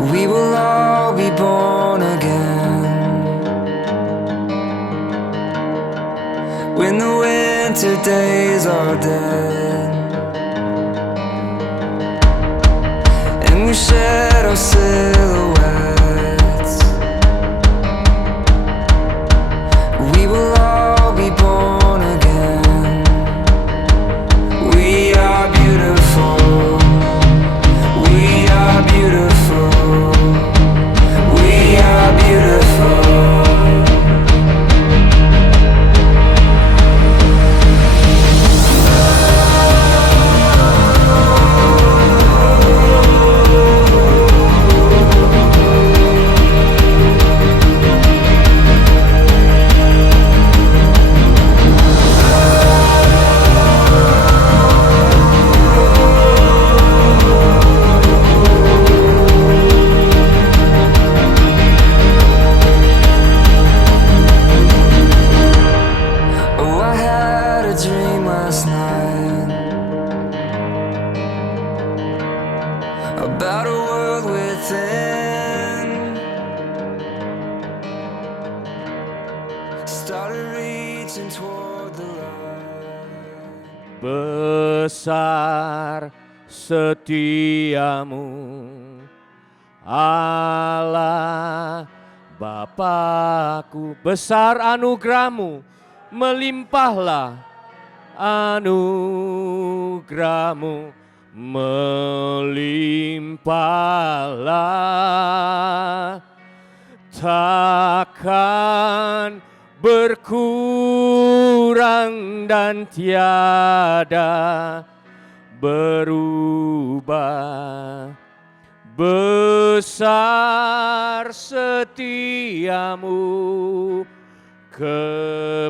We will all be born again when the winter days are dead, and we shed our silhouettes. We will all be born again. We are beautiful. We are beautiful. We are beautiful. Oh, I had a dream last night about a world within. Started reaching toward the light. Besar setiamu, Allah Bapakku. Besar anugerahmu, melimpahlah anugerahmu, melimpahlah. Takkan berkurang dan tiada berubah. Besar setiamu kepadaku.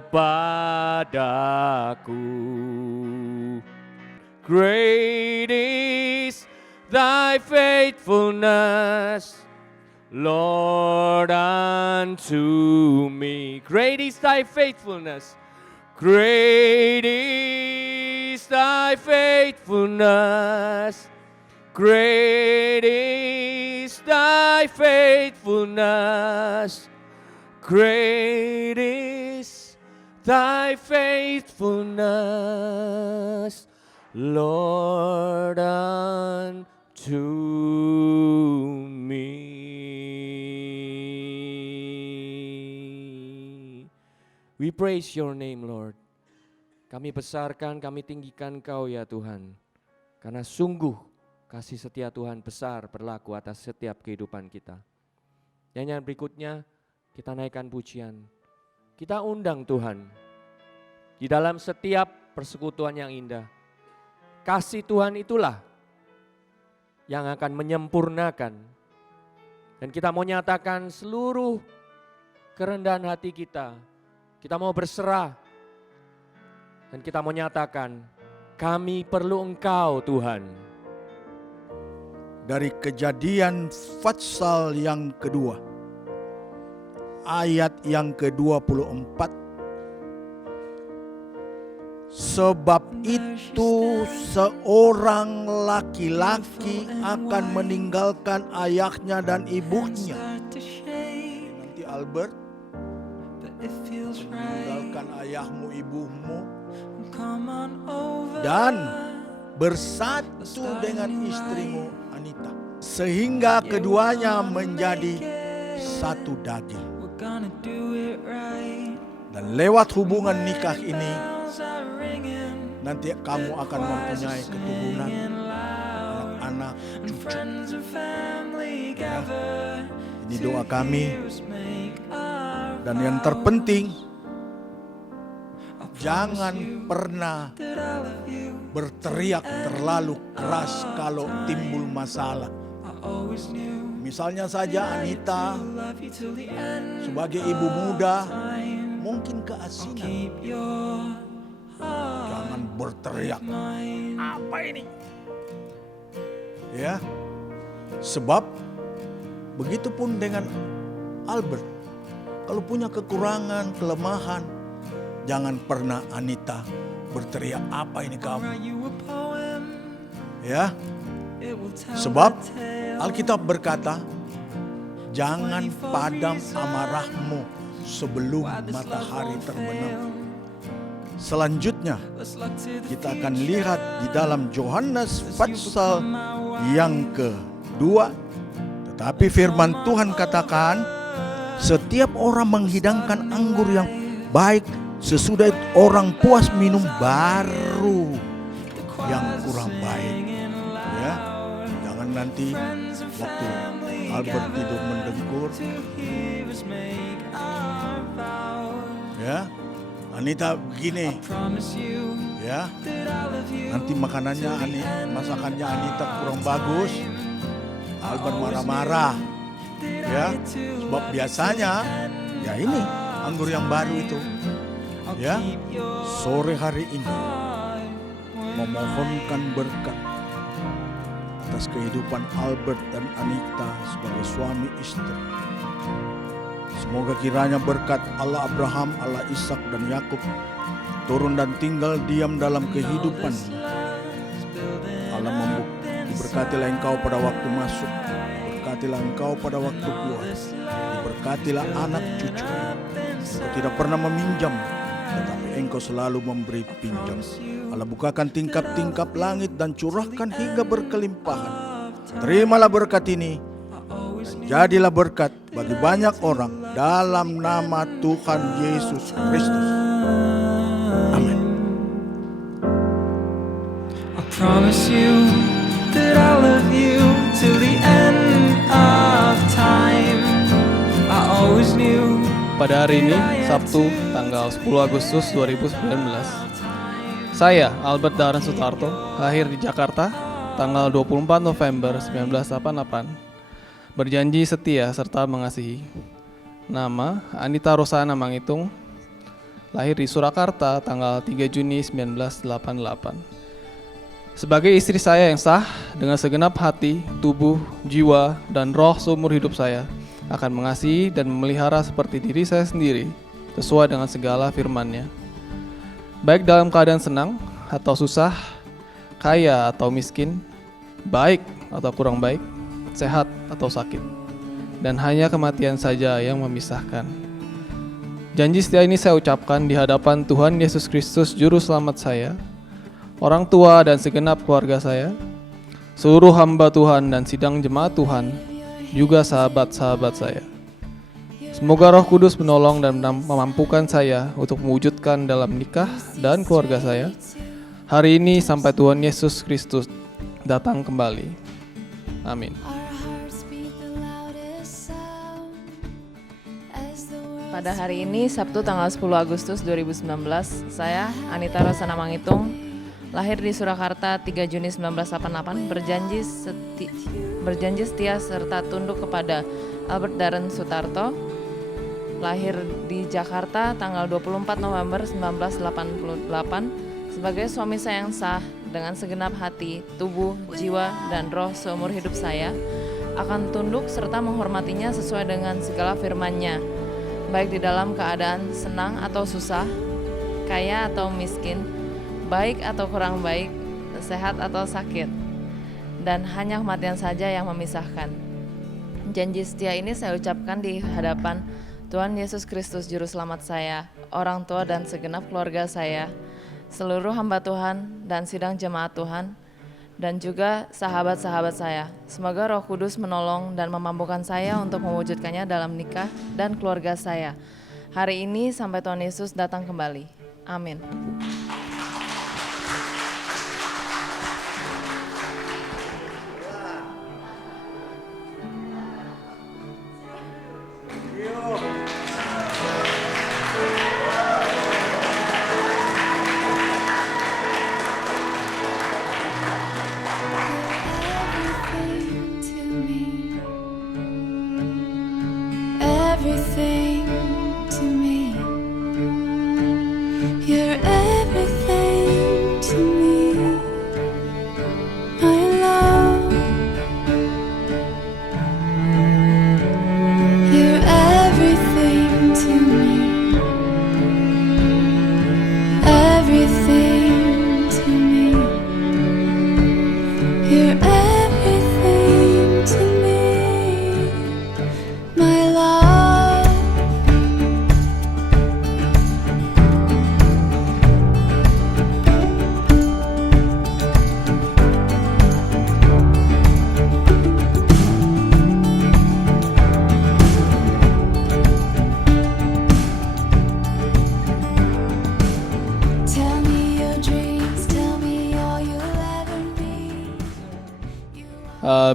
Great is thy faithfulness, Lord, unto me. Great is thy faithfulness. Great is thy faithfulness. Great is thy faithfulness. Great is thy faithfulness, Lord, unto me. We praise your name, Lord. Kami besarkan, kami tinggikan Kau ya Tuhan. Karena sungguh kasih setia Tuhan besar berlaku atas setiap kehidupan kita. Nyanyian berikutnya kita naikkan pujian. Kita undang Tuhan di dalam setiap persekutuan yang indah. Kasih Tuhan itulah yang akan menyempurnakan. Dan kita mau nyatakan seluruh kerendahan hati kita. Kita mau berserah. Dan kita mau nyatakan, kami perlu Engkau Tuhan. Dari Kejadian pasal yang kedua, ayat yang ke-24. Sebab itu seorang laki-laki akan meninggalkan ayahnya dan ibunya. Nanti Albert, meninggalkan ayahmu ibumu dan bersatu dengan istrimu Anita, sehingga keduanya menjadi satu daging. Dan lewat hubungan nikah ini nanti kamu akan mempunyai keturunan, anak-anak, cucu. Ya, ini doa kami. Dan yang terpenting, jangan pernah berteriak terlalu keras kalau timbul masalah. Misalnya saja Anita sebagai ibu muda mungkin keasinan. Jangan berteriak, apa ini? Ya, sebab begitupun dengan Albert. Kalau punya kekurangan, kelemahan, jangan pernah Anita berteriak, apa ini kamu? Ya, sebab Alkitab berkata, jangan padam amarahmu sebelum matahari terbenam. Selanjutnya, kita akan lihat di dalam Yohanes pasal yang kedua. Tetapi firman Tuhan katakan, setiap orang menghidangkan anggur yang baik sesudah orang puas minum baru yang kurang baik. Ya, jangan nanti waktu Albert tidur mendengkur. Ya, Anita begini. Ya, nanti makanannya masakannya Anita kurang bagus. Albert marah-marah. Ya, sebab biasanya ya ini anggur yang baru itu. Ya, sore hari ini memohonkan berkat atas kehidupan Albert dan Anita sebagai suami istri. Semoga kiranya berkat Allah Abraham, Allah Ishak dan Yakub turun dan tinggal diam dalam kehidupan. Allah memberkatilah engkau pada waktu masuk, berkatilah engkau pada waktu keluar, diberkatilah anak cucu. Engkau tidak pernah meminjam, tetapi engkau selalu memberi pinjam. Allah bukakan tingkap-tingkap langit dan curahkan hingga berkelimpahan. Terimalah berkat ini, jadilah berkat bagi banyak orang dalam nama Tuhan Yesus Kristus. Amin. I promise you that I love you till the end of time. I always knew. Pada hari ini, Sabtu, tanggal 10 Agustus 2019, saya, Albert Daren Sutarto, lahir di Jakarta, tanggal 24 November 1988, berjanji setia serta mengasihi. Nama, Anita Rosana Mangitung, lahir di Surakarta, tanggal 3 Juni 1988. Sebagai istri saya yang sah, dengan segenap hati, tubuh, jiwa, dan roh seumur hidup saya, akan mengasihi dan memelihara seperti diri saya sendiri, sesuai dengan segala firman-Nya. Baik dalam keadaan senang atau susah, kaya atau miskin, baik atau kurang baik, sehat atau sakit, dan hanya kematian saja yang memisahkan. Janji setia ini saya ucapkan di hadapan Tuhan Yesus Kristus Juru Selamat saya, orang tua dan segenap keluarga saya, seluruh hamba Tuhan dan sidang jemaat Tuhan, juga sahabat-sahabat saya. Semoga Roh Kudus menolong dan memampukan saya untuk mewujudkan dalam nikah dan keluarga saya hari ini sampai Tuhan Yesus Kristus datang kembali. Amin. Pada hari ini, Sabtu tanggal 10 Agustus 2019, saya, Anita Rosana Mangitung, lahir di Surakarta 3 Juni 1988, berjanji setia serta tunduk kepada Albert Daren Sutarto, lahir di Jakarta tanggal 24 November 1988, sebagai suami saya yang sah dengan segenap hati, tubuh, jiwa, dan roh seumur hidup saya, akan tunduk serta menghormatinya sesuai dengan segala firman-Nya, baik di dalam keadaan senang atau susah, kaya atau miskin, baik atau kurang baik, sehat atau sakit, dan hanya kematian saja yang memisahkan. Janji setia ini saya ucapkan di hadapan Tuhan Yesus Kristus Juru Selamat saya, orang tua dan segenap keluarga saya, seluruh hamba Tuhan dan sidang jemaat Tuhan, dan juga sahabat-sahabat saya. Semoga Roh Kudus menolong dan memampukan saya untuk mewujudkannya dalam nikah dan keluarga saya hari ini sampai Tuhan Yesus datang kembali. Amin. Everything to me. You're everything.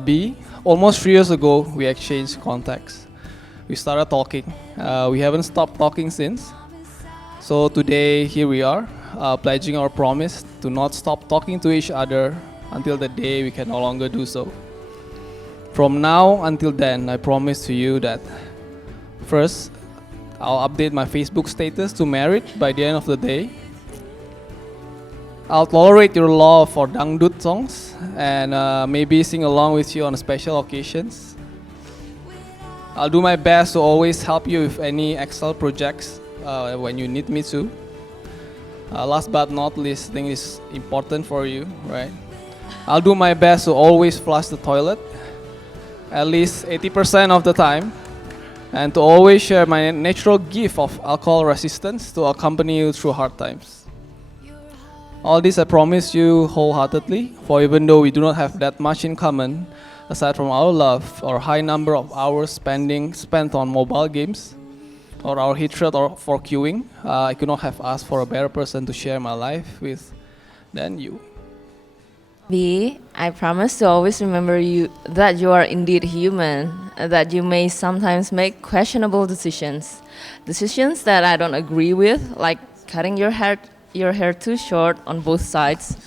B, almost 3 years ago, we exchanged contacts. We started talking. We haven't stopped talking since. So today, here we are, pledging our promise to not stop talking to each other until the day we can no longer do so. From now until then, I promise to you that first, I'll update my Facebook status to married by the end of the day. I'll tolerate your love for dangdut songs and maybe sing along with you on special occasions. I'll do my best to always help you with any Excel projects when you need me to. Last but not least, I think is important for you, right? I'll do my best to always flush the toilet, at least 80% of the time, and to always share my natural gift of alcohol resistance to accompany you through hard times. All this I promise you wholeheartedly, for even though we do not have that much in common, aside from our love, our high number of hours spent on mobile games, or our hatred for queuing, I could not have asked for a better person to share my life with than you. B, I promise to always remember you that you are indeed human, that you may sometimes make questionable decisions. Decisions that I don't agree with, like cutting your hair too short on both sides.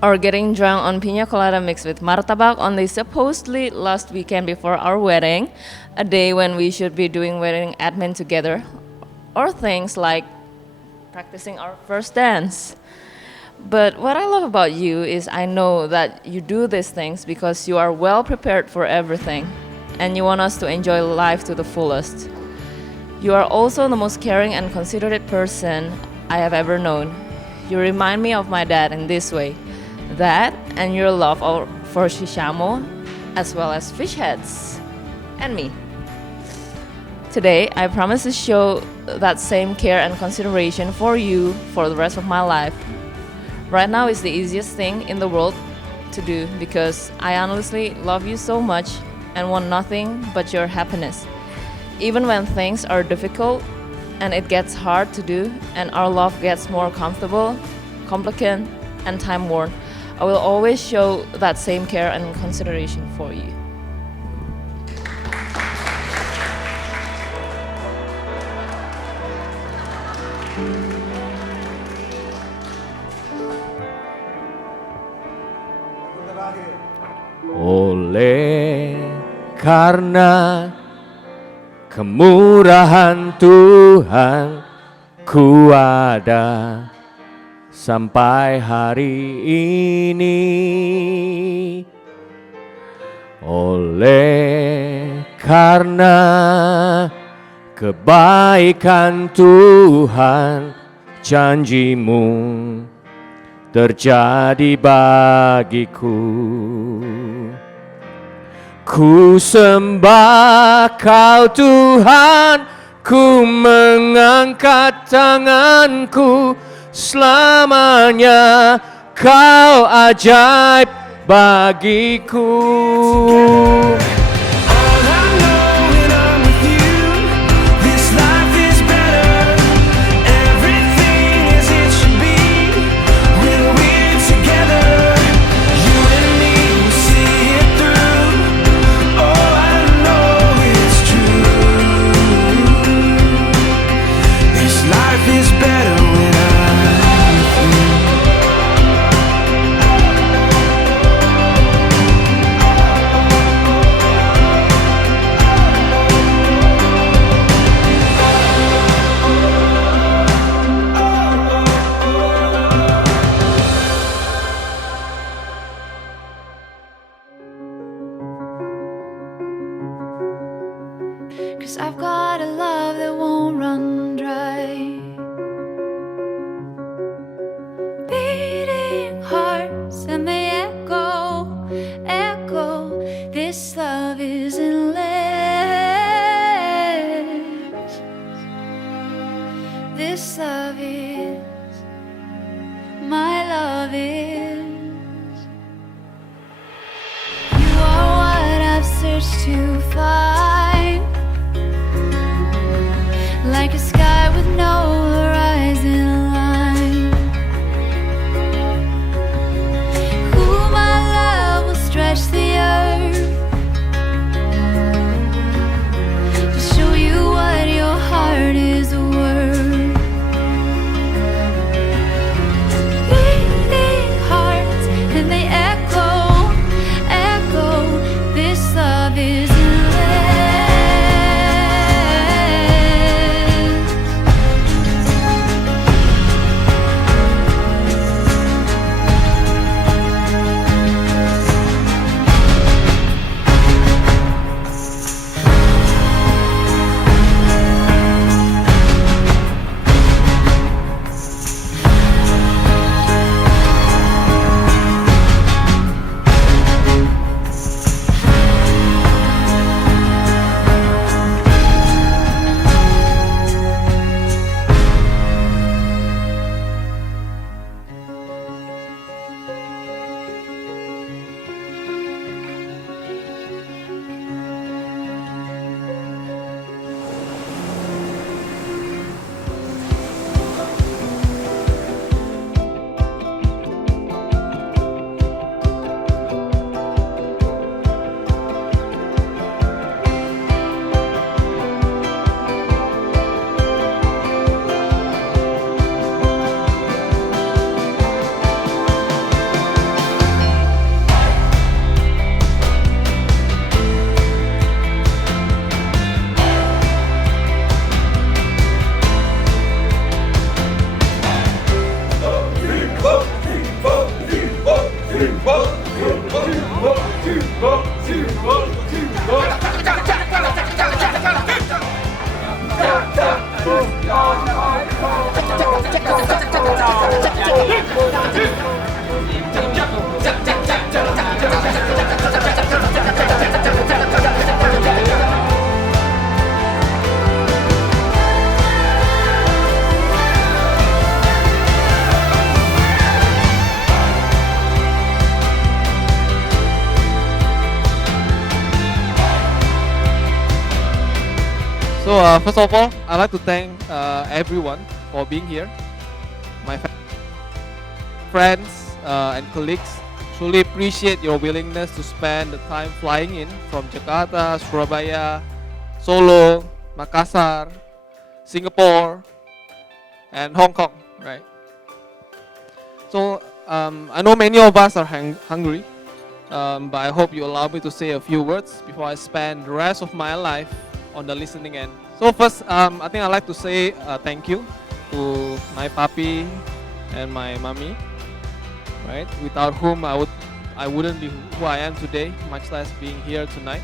Or getting drunk on piña colada mixed with martabak on the supposedly last weekend before our wedding, a day when we should be doing wedding admin together. Or things like practicing our first dance. But what I love about you is I know that you do these things because you are well prepared for everything and you want us to enjoy life to the fullest. You are also the most caring and considerate person I have ever known. You remind me of my dad in this way. That and your love for shishamo as well as fish heads and me. Today, I promise to show that same care and consideration for you for the rest of my life. Right now is the easiest thing in the world to do because I honestly love you so much and want nothing but your happiness. Even when things are difficult and it gets hard to do and our love gets more comfortable, complicated, and time-worn, I will always show that same care and consideration for you. Oleh karena kemurahan Tuhan ku ada sampai hari ini. Oleh karena kebaikan Tuhan, janjimu terjadi bagiku. Ku sembah Kau Tuhan, ku mengangkat tanganku, selamanya Kau ajaib bagiku. Cause I've got a love that won't run dry. Beating hearts and they echo, echo. This love is endless. This love is, my love is. You are what I've searched to find. Like a sky with no horizon line. So first of all, I'd like to thank everyone for being here. My friends and colleagues, truly appreciate your willingness to spend the time flying in from Jakarta, Surabaya, Solo, Makassar, Singapore, and Hong Kong, right? So I know many of us are hungry, but I hope you allow me to say a few words before I spend the rest of my life on the listening end. So first, I think I'd like to say thank you to my papi and my mommy, right? Without whom I wouldn't be who I am today, much less being here tonight.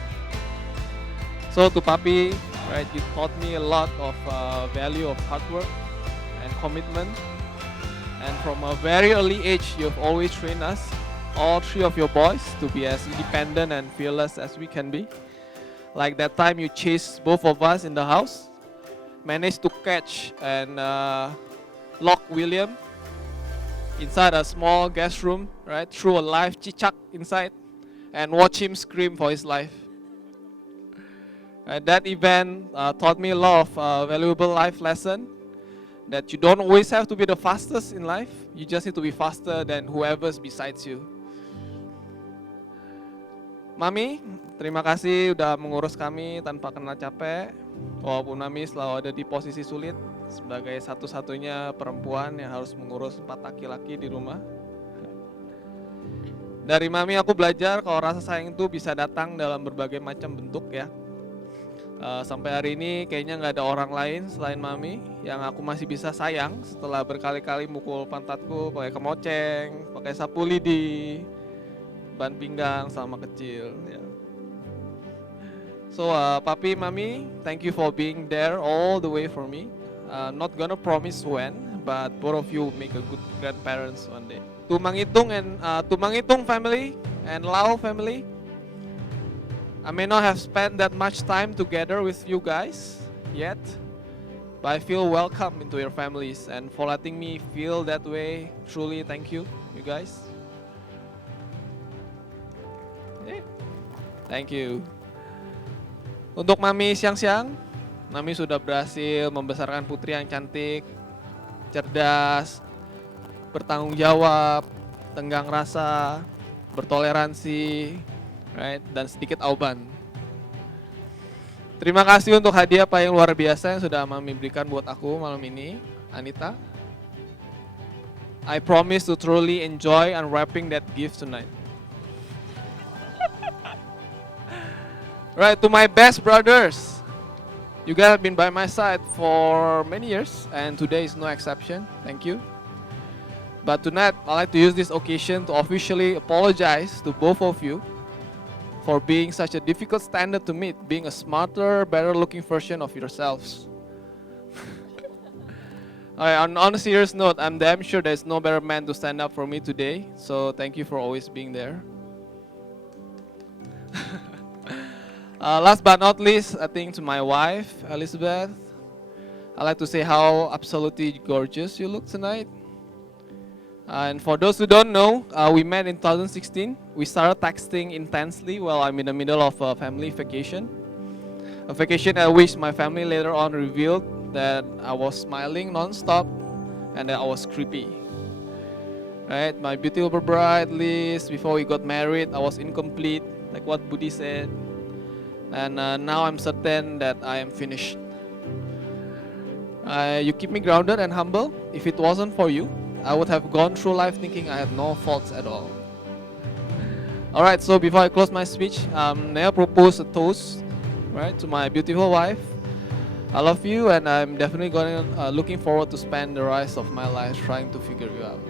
So to papi, right, you taught me a lot of value of hard work and commitment. And from a very early age, you've always trained us, all three of your boys, to be as independent and fearless as we can be. Like that time you chased both of us in the house, managed to catch and lock William inside a small guest room, right? Threw a live chichak inside and watch him scream for his life. That event taught me a lot of valuable life lesson, that you don't always have to be the fastest in life. You just need to be faster than whoever's besides you. Mami, terima kasih udah mengurus kami tanpa kenal capek. Walaupun Mami selalu ada di posisi sulit sebagai satu-satunya perempuan yang harus mengurus 4 laki-laki di rumah. Dari Mami aku belajar kalau rasa sayang itu bisa datang dalam berbagai macam bentuk ya. Sampai hari ini kayaknya nggak ada orang lain selain Mami yang aku masih bisa sayang setelah berkali-kali mukul pantatku pakai kemoceng, pakai sapu lidi, ban pinggang sama kecil ya. So papi, mami, thank you for being there all the way for me. Not gonna promise when, but both of you make a good grandparents one day. To Mangitung family and Lau family, I may not have spent that much time together with you guys yet, but I feel welcome into your families, and for letting me feel that way, truly thank you, you guys. Thank you. Untuk Mami siang-siang, Mami sudah berhasil membesarkan putri yang cantik, cerdas, bertanggung jawab, tenggang rasa, bertoleransi, right, dan sedikit auban. Terima kasih untuk hadiah paling luar biasa yang sudah Mami berikan buat aku malam ini, Anita. I promise to truly enjoy unwrapping that gift tonight. Right, to my best brothers, you guys have been by my side for many years, and today is no exception. Thank you. But tonight, I'd like to use this occasion to officially apologize to both of you for being such a difficult standard to meet, being a smarter, better-looking version of yourselves. Alright, on a serious note, I'm damn sure there's no better man to stand up for me today, so thank you for always being there. Last but not least, I think to my wife, Elizabeth, I'd like to say how absolutely gorgeous you look tonight. And for those who don't know, we met in 2016. We started texting intensely while I'm in the middle of a family vacation. A vacation at which my family later on revealed that I was smiling non-stop and that I was creepy. Right, my beautiful bride list before we got married, I was incomplete, like what Budi said. And now I'm certain that I am finished. You keep me grounded and humble. If it wasn't for you, I would have gone through life thinking I had no faults at all. Alright, so before I close my speech, may I propose a toast, right, to my beautiful wife. I love you, and I'm definitely looking forward to spend the rest of my life trying to figure you out.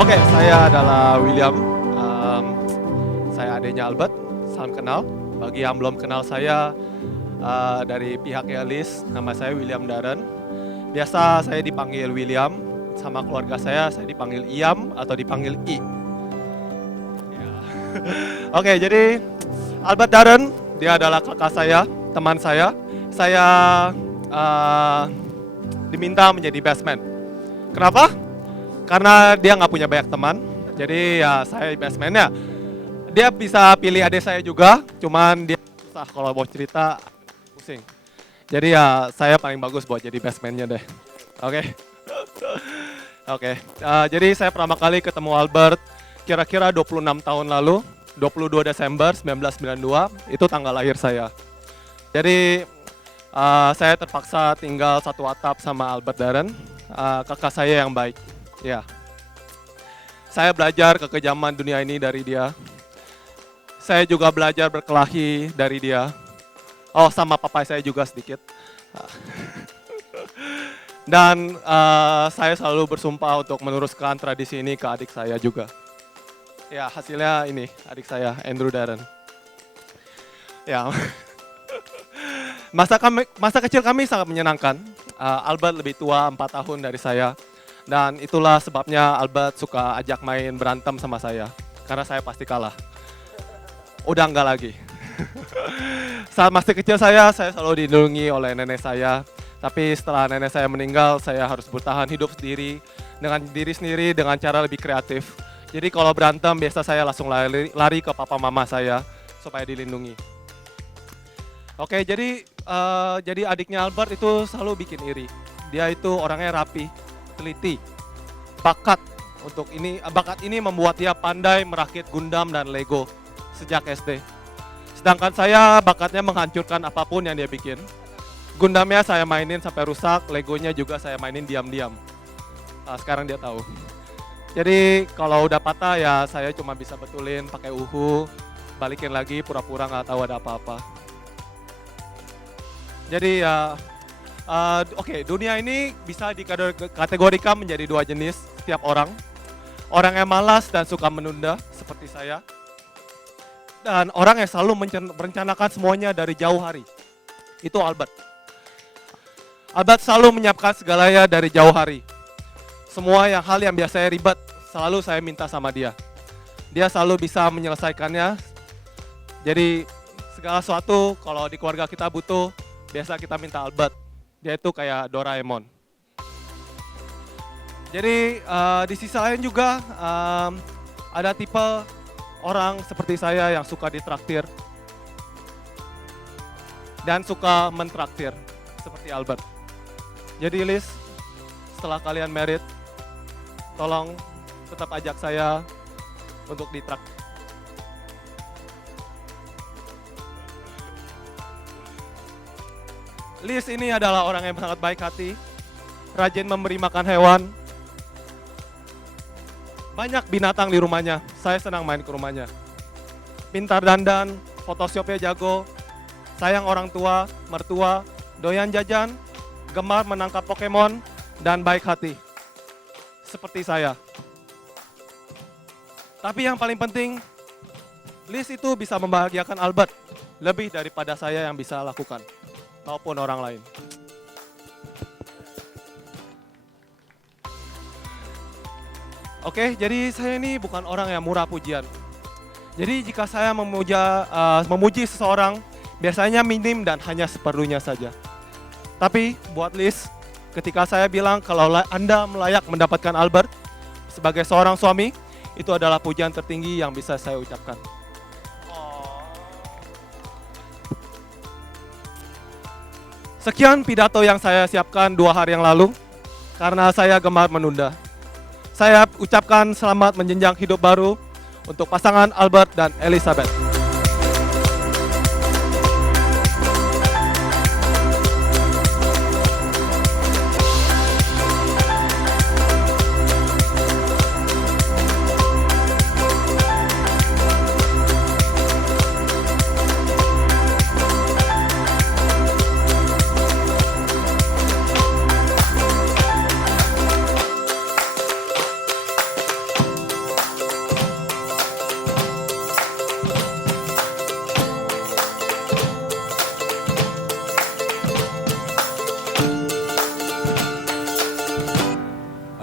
Oke, saya adalah William. Saya adiknya Albert. Salam kenal. Bagi yang belum kenal saya, dari pihaknya Liz, nama saya William Darren. Biasa saya dipanggil William, sama keluarga saya dipanggil Iam atau dipanggil I. Ya. Oke, jadi Albert Darren, dia adalah kakak saya, teman saya. Saya diminta menjadi best man. Kenapa? Karena dia nggak punya banyak teman, jadi ya saya best man-nya. Dia bisa pilih adik saya juga, cuman dia susah kalau mau cerita, pusing. Jadi ya saya paling bagus buat jadi best man-nya deh. Oke. Oke. Jadi saya pertama kali ketemu Albert kira-kira 26 tahun lalu, 22 Desember 1992, itu tanggal lahir saya. Jadi saya terpaksa tinggal satu atap sama Albert Darren, kakak saya yang baik. Ya, saya belajar kekejaman dunia ini dari dia. Saya juga belajar berkelahi dari dia. Oh, sama papa saya juga sedikit. Dan saya selalu bersumpah untuk meneruskan tradisi ini ke adik saya juga. Ya, hasilnya ini, adik saya, Andrew Darren. Ya, masa kecil kami sangat menyenangkan. Albert lebih tua 4 tahun dari saya. Dan itulah sebabnya Albert suka ajak main berantem sama saya. Karena saya pasti kalah. Udah enggak lagi. Saat masih kecil saya selalu dilindungi oleh nenek saya. Tapi setelah nenek saya meninggal, saya harus bertahan hidup sendiri. Dengan diri sendiri, dengan cara lebih kreatif. Jadi kalau berantem, biasa saya langsung lari ke papa mama saya. Supaya dilindungi. Oke, jadi adiknya Albert itu selalu bikin iri. Dia itu orangnya rapi, teliti, bakat ini membuat dia pandai merakit Gundam dan Lego sejak SD. Sedangkan saya bakatnya menghancurkan apapun yang dia bikin. Gundamnya saya mainin sampai rusak, Legonya juga saya mainin diam-diam. Sekarang dia tahu. Jadi kalau udah patah ya saya cuma bisa betulin pakai uhu, balikin lagi pura-pura nggak tahu ada apa-apa. Jadi ya, oke, dunia ini bisa dikategorikan menjadi dua jenis setiap orang. Orang yang malas dan suka menunda seperti saya. Dan orang yang selalu merencanakan semuanya dari jauh hari. Itu Albert. Albert selalu menyiapkan segalanya dari jauh hari. Semua hal yang biasanya ribet selalu saya minta sama dia. Dia selalu bisa menyelesaikannya. Jadi segala sesuatu kalau di keluarga kita butuh, biasa kita minta Albert. Dia itu kayak Doraemon. Jadi di sisi lain juga ada tipe orang seperti saya yang suka ditraktir dan suka mentraktir seperti Albert. Jadi Liz, setelah kalian married, tolong tetap ajak saya untuk ditraktir. Liz ini adalah orang yang sangat baik hati, rajin memberi makan hewan. Banyak binatang di rumahnya, saya senang main ke rumahnya. Pintar dandan, Photoshopnya jago, sayang orang tua, mertua, doyan jajan, gemar menangkap Pokemon, dan baik hati. Seperti saya. Tapi yang paling penting, Liz itu bisa membahagiakan Albert lebih daripada saya yang bisa lakukan, maupun orang lain. Oke, jadi saya ini bukan orang yang murah pujian. Jadi jika saya memuji seseorang, biasanya minim dan hanya seperlunya saja. Tapi buat Liz, ketika saya bilang kalau Anda layak mendapatkan Albert sebagai seorang suami, itu adalah pujian tertinggi yang bisa saya ucapkan. Sekian pidato yang saya siapkan 2 hari yang lalu, karena saya gemar menunda. Saya ucapkan selamat menjenjang hidup baru untuk pasangan Albert dan Elizabeth.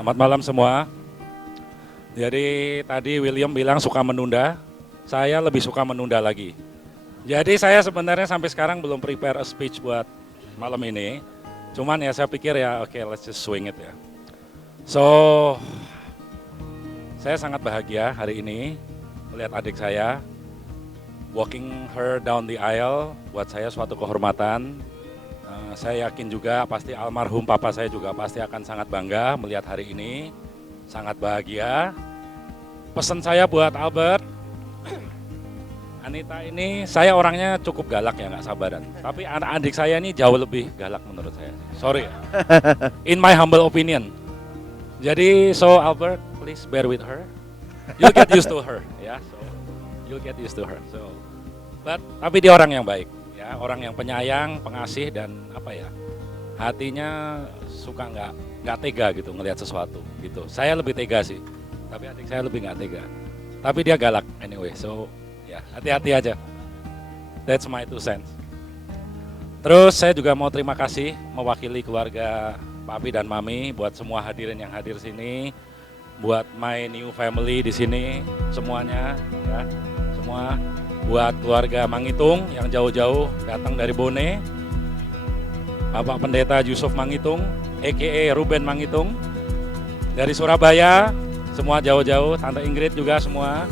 Selamat malam semua. Jadi tadi William bilang suka menunda, saya lebih suka menunda lagi. Jadi saya sebenarnya sampai sekarang belum prepare a speech buat malam ini. Cuman ya saya pikir ya oke, let's just swing it ya. So, saya sangat bahagia hari ini melihat adik saya walking her down the aisle, buat saya suatu kehormatan. Saya yakin juga pasti almarhum papa saya juga pasti akan sangat bangga melihat hari ini, sangat bahagia. Pesan saya buat Albert, Anita ini saya orangnya cukup galak ya, nggak sabaran. Tapi adik saya ini jauh lebih galak menurut saya. Sorry, in my humble opinion. Jadi so Albert, please bear with her. You'll get used to her, ya. So, you'll get used to her. So, tapi dia orang yang baik. Ya, orang yang penyayang, pengasih dan apa ya, hatinya suka nggak tega gitu ngelihat sesuatu gitu. Saya lebih tega sih, tapi adik saya lebih nggak tega. Tapi dia galak anyway, so ya hati-hati aja. That's my 2 cents. Terus saya juga mau terima kasih mewakili keluarga Papi dan Mami buat semua hadirin yang hadir sini, buat my new family di sini semuanya, ya semua. Buat keluarga Mangitung yang jauh-jauh datang dari Bone, Bapak Pendeta Yusuf Mangitung, a.k.a. Ruben Mangitung, dari Surabaya, semua jauh-jauh, Tante Ingrid juga semua,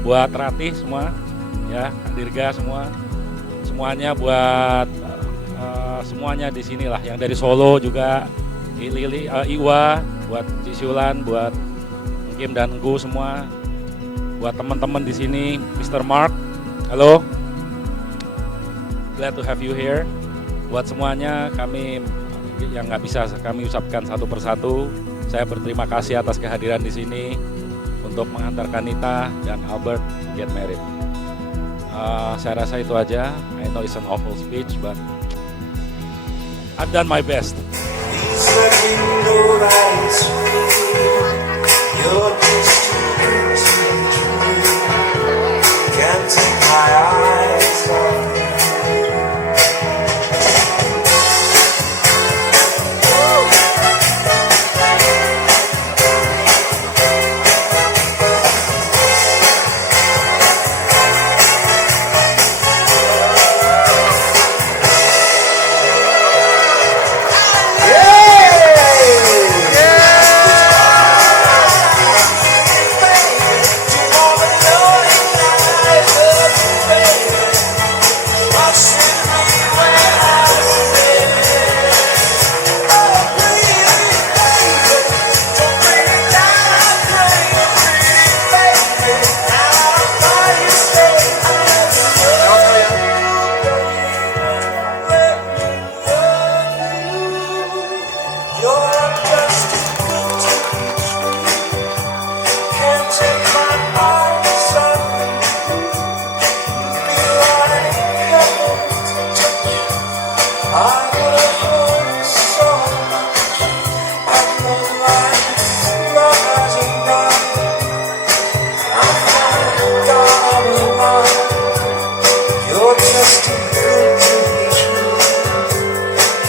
buat Ratih semua, ya, Dirga semua, semuanya buat semuanya di sinilah, yang dari Solo juga, Iwa, buat Cisulan, buat Kim dan Gu semua, buat teman-teman di sini, Mr. Mark. Halo, glad to have you here. Buat semuanya, kami yang nggak bisa kami ucapkan satu persatu. Saya berterima kasih atas kehadiran di sini untuk mengantarkan Nita dan Albert get married. Saya rasa itu aja. I know it's an awful speech, but I've done my best.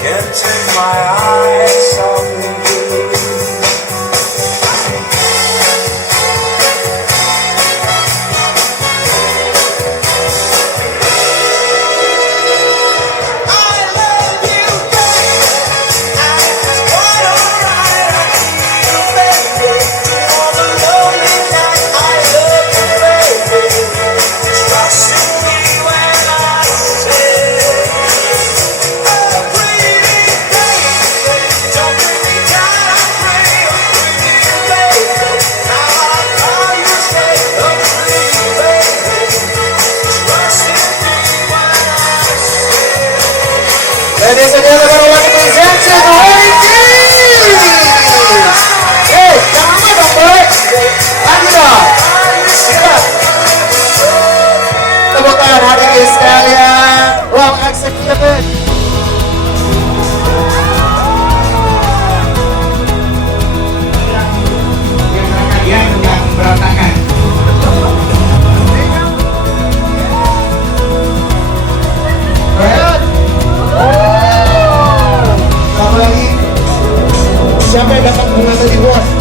Can't take my eyes off you. Ladies and gentlemen, I want to present to the Holy King. Hey, jangan lupa dong, boy. Lagi dong. Siap. Tepuk tangan hadirin sekalian. Well executed. Yang berantakan. Siapa yang dapat bunga tadi, bos?